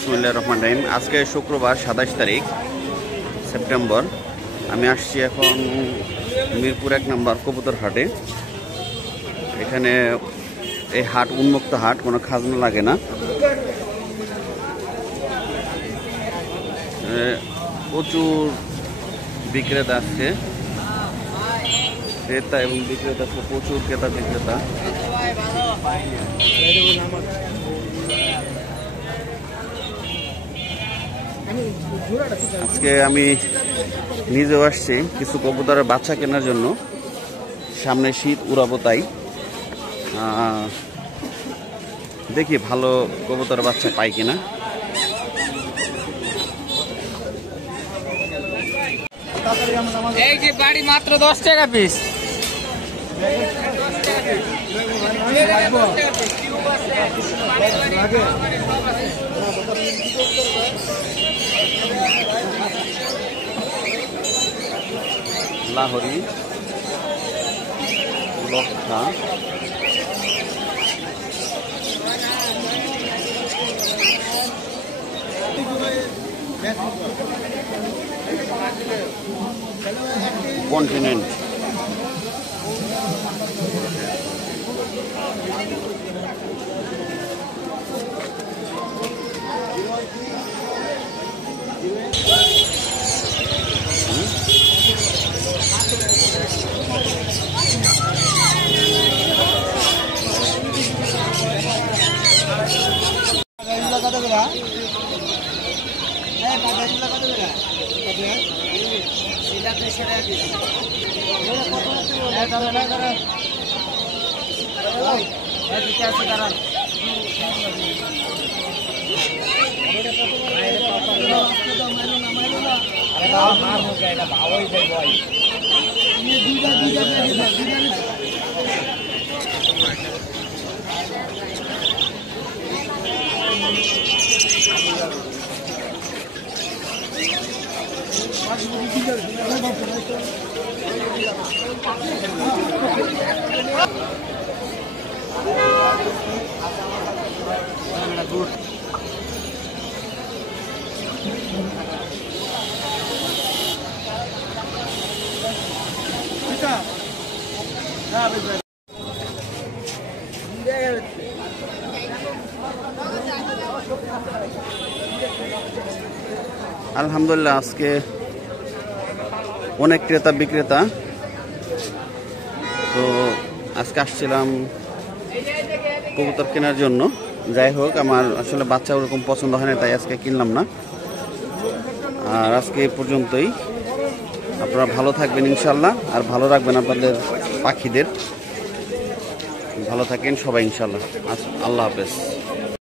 বিসমিল্লাহির রহমানির রহিম। আজকে শুক্রবার 27 তারিখ সেপ্টেম্বর। আমি আসছি এখন মিরপুর 1 নম্বর কবুতর হাটে। এখানে এই হাট উন্মুক্ত হাট, কোনো খাজনা লাগে না। প্রচুর বিক্রেতা আসছে, ক্রেতা এবং বিক্রেতা, প্রচুর ক্রেতা বিক্রেতা। আজকে আমি নিজেও আসছি কিছু কবুতরের বাচ্চা কেনার জন্য। সামনে শীত, উড়াবো তাই। দেখি ভালো কবুতরের বাচ্চা পাই কিনা। এই যে বাড়ি মাত্র 10 টাকা পিস। লাহোরি, লক্ষা, কন্টিনেন্ট, আলহামদুলিল্লাহ আজকে অনেক ক্রেতা বিক্রেতা। তো আজকে আসছিলাম কবুতর কেনার জন্য। যাই হোক, আমার আসলে বাচ্চা ওরকম পছন্দ হয় না, তাই আজকে কিনলাম না। আর আজকে এই পর্যন্তই। আপনারা ভালো থাকবেন ইনশাল্লাহ, আর ভালো রাখবেন আপনাদের পাখিদের। ভালো থাকেন সবাই ইনশাল্লাহ। আল্লাহ হাফেজ।